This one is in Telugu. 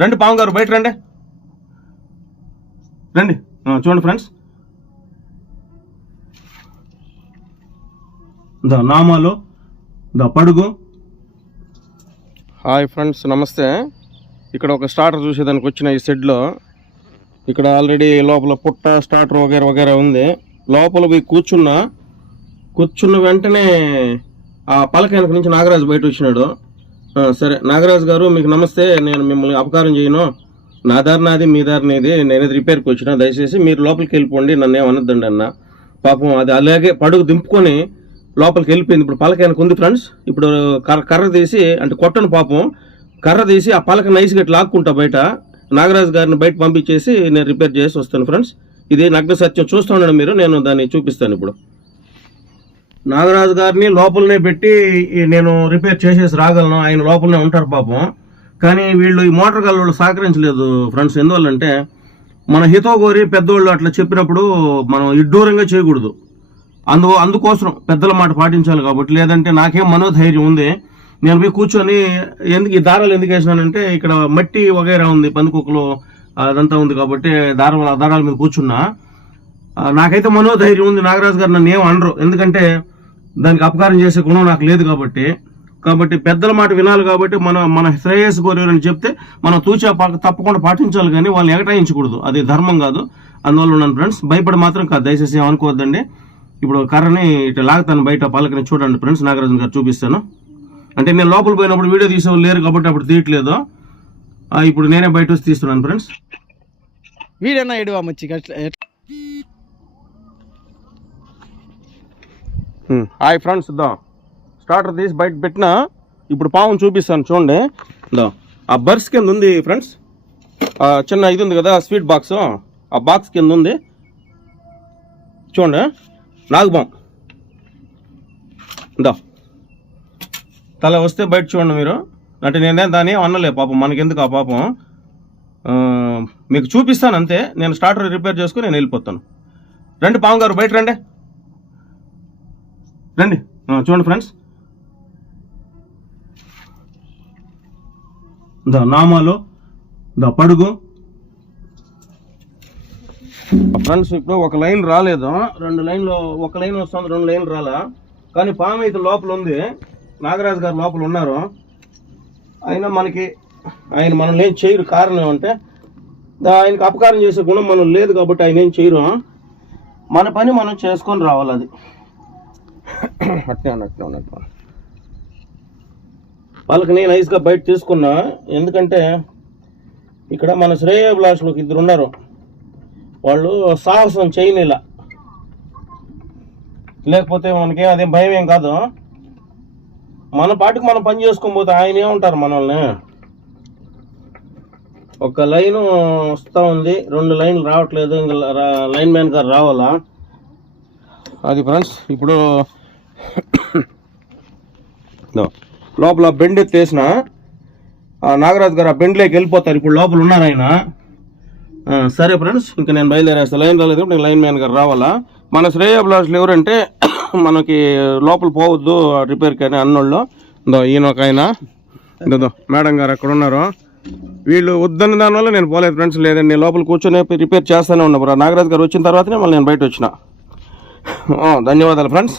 రండి పాము గారు బయట రండి. రండి. చూడండి ఫ్రెండ్స్. దా నామాలు దా పడుగు. హాయ్ ఫ్రెండ్స్ నమస్తే. ఇక్కడ ఒక స్టార్టర్ చూసేదానికి వచ్చిన ఈ షెడ్లో ఇక్కడ ఆల్రెడీ లోపల పుట్ట స్టార్టర్ వగేరా వగేరా ఉంది. లోపల పోయి కూర్చున్నా. కూర్చున్న వెంటనే ఆ పలక వెనక నుంచి నాగరాజు బయట వచ్చినాడు. సరే. నాగరాజు గారు మీకు నమస్తే. నేను మిమ్మల్ని అపకారం చేయను. నా దారి నాది మీ దారి నీది నేనేది రిపేర్కి వచ్చిన. దయచేసి మీరు లోపలికి వెళ్ళిపోండి. నన్ను ఏమనొద్దండి అన్న. పాపం అది అలాగే పడుగు దింపుకొని లోపలికి వెళ్ళిపోయింది. ఇప్పుడు పలక వెనక ఉంది ఫ్రెండ్స్ ఇప్పుడు కర్ర కర్ర తీసి అంటే కొట్టను పాపం. కర్ర తీసి ఆ పలక నైస్గా ఇట్లా లాక్కుంటా బయట. నాగరాజు గారిని బయట పంపించేసి నేను రిపేర్ చేసి వస్తాను ఫ్రెండ్స్ ఇది నగ్న సత్యం. చూస్తూ ఉండడం మీరు. నేను దాన్ని చూపిస్తాను ఇప్పుడు. నాగరాజు గారిని లోపలనే పెట్టి నేను రిపేర్ చేసేసి రాగలను. ఆయన లోపలనే ఉంటారు పాపం. కానీ వీళ్ళు ఈ మోటార్ గల్లు సహకరించలేదు ఫ్రెండ్స్. ఎందువల్లంటే మన హితో కోరి పెద్దోళ్ళు అట్లా చెప్పినప్పుడు మనం ఇడ్డూరంగా చేయకూడదు. అందు అందుకోసం పెద్దల మాట పాటించాలి కాబట్టి. లేదంటే నాకేం మనోధైర్యం ఉంది. నేను పోయి కూర్చొని ఎందుకు ఈ దారాలు ఎందుకు వేసినానంటే ఇక్కడ మట్టి వగైరా ఉంది పందికొక్కలు అదంతా ఉంది కాబట్టి దారం దారాల మీద కూర్చున్నా. నాకైతే మనోధైర్యం ఉంది. నాగరాజు గారు నన్ను ఏం అనరు. ఎందుకంటే దానికి అపకారం చేసే గుణం నాకు లేదు కాబట్టి కాబట్టి పెద్దల మాట వినాలి కాబట్టి మన మన శ్రేయస్సు కోరేవారని చెప్తే మనం తూచా తప్పకుండా పాటించాలి కానీ వాళ్ళని ఎగటాయించకూడదు. అది ధర్మం కాదు. అందువల్ల ఉన్నాను ఫ్రెండ్స్ భయపడి మాత్రం కాదు. దయచేసి అనుకోవద్దండి. ఇప్పుడు కర్రని ఇట్లా లాగుతాను బయట పలకని చూడండి ఫ్రెండ్స్ నాగరాజన్ గారు చూపిస్తాను. అంటే నేను లోపల పోయినప్పుడు వీడియో తీసేవాళ్ళు లేరు కాబట్టి అప్పుడు తీయట్లేదు. ఇప్పుడు నేనే బయట వచ్చి తీస్తున్నాను ఫ్రెండ్స్. వీడన్నా ఎడువా హాయ్ ఫ్రెండ్స్ దా స్టార్టర్ తీసి బయట పెట్టినా ఇప్పుడు పావును చూపిస్తాను చూడండి. దా ఆ బర్స్ కింద ఉంది ఫ్రెండ్స్. చిన్న ఇది ఉంది కదా స్వీట్ బాక్స్. ఆ బాక్స్ కింద ఉంది. చూడండి. నాగబాం దా తల వస్తే బయట చూడండి మీరు. అంటే నేనే దాన్ని అనలే పాపం. మనకెందుకు ఆ పాపం? మీకు చూపిస్తాను అంతే. నేను స్టార్టర్ రిపేర్ చేసుకుని నేను వెళ్ళిపోతాను. రండి పాము గారు బయట రండి. రండి. చూడండి ఫ్రెండ్స్. దా నామాలు దా పడుగు. ఫ్రెండ్స్ ఇప్పుడు ఒక లైన్ రాలేదు. రెండు లైన్లో ఒక లైన్ వస్తుంది రెండు లైన్లు రాలా. కానీ పాము అయితే లోపల ఉంది. నాగరాజు గారు లోపల ఉన్నారు. అయినా మనకి ఆయన మనం ఏం చేయరు. కారణం ఏమంటే ఆయనకు ఆయనకి అపకారం చేసే గుణం మనం లేదు కాబట్టి ఆయన ఏం చేయరు. మన పని మనం చేసుకొని రావాలి అది. అట్నే అన్నట్టు అన్నట్టు వాళ్ళకి నేను ఐస్గా బయట తీసుకున్నా. ఎందుకంటే ఇక్కడ మన శ్రేయభిలాషులకు ఇద్దరు ఉన్నారు. వాళ్ళు సాహసం చేయనిలా. లేకపోతే మనకేం అదేం భయం ఏం కాదు. మన పాటికి మనం పని చేసుకొని పోతే ఆయన ఏమంటారు మనల్ని? ఒక లైను వస్తూ ఉంది. రెండు లైన్లు రావట్లేదు. ఇంకా లైన్ మ్యాన్ గారు రావాలా? అది ఫ్రెండ్స్ ఇప్పుడు లోపల బెండ్ ఎత్తేసిన ఆ నాగరాజు గారు ఆ బెండ్లోకి వెళ్ళిపోతారు. ఇప్పుడు లోపల ఉన్నారు ఆయన. సరే ఫ్రెండ్స్ ఇంకా నేను బయలుదేరేస్తాను లైన్ రాలేదు ఇప్పుడు లైన్ మ్యాన్ గారు రావాలా? మన శ్రేయ బ్లాస్లు ఎవరంటే మనకి లోపల పోవద్దు రిపేర్కి అని అన్నోళ్ళు. ఇదో ఈయన ఒక ఆయన. ఇదో మేడం గారు అక్కడ ఉన్నారు. వీళ్ళు వద్దన్న దానివల్ల నేను పోలేదు ఫ్రెండ్స్. లేదండి నేను లోపల కూర్చొని రిపేర్ చేస్తానే ఉన్నా. నాగరాజు గారు వచ్చిన తర్వాతనే మళ్ళీ నేను బయట వచ్చిన. ధన్యవాదాలు ఫ్రెండ్స్.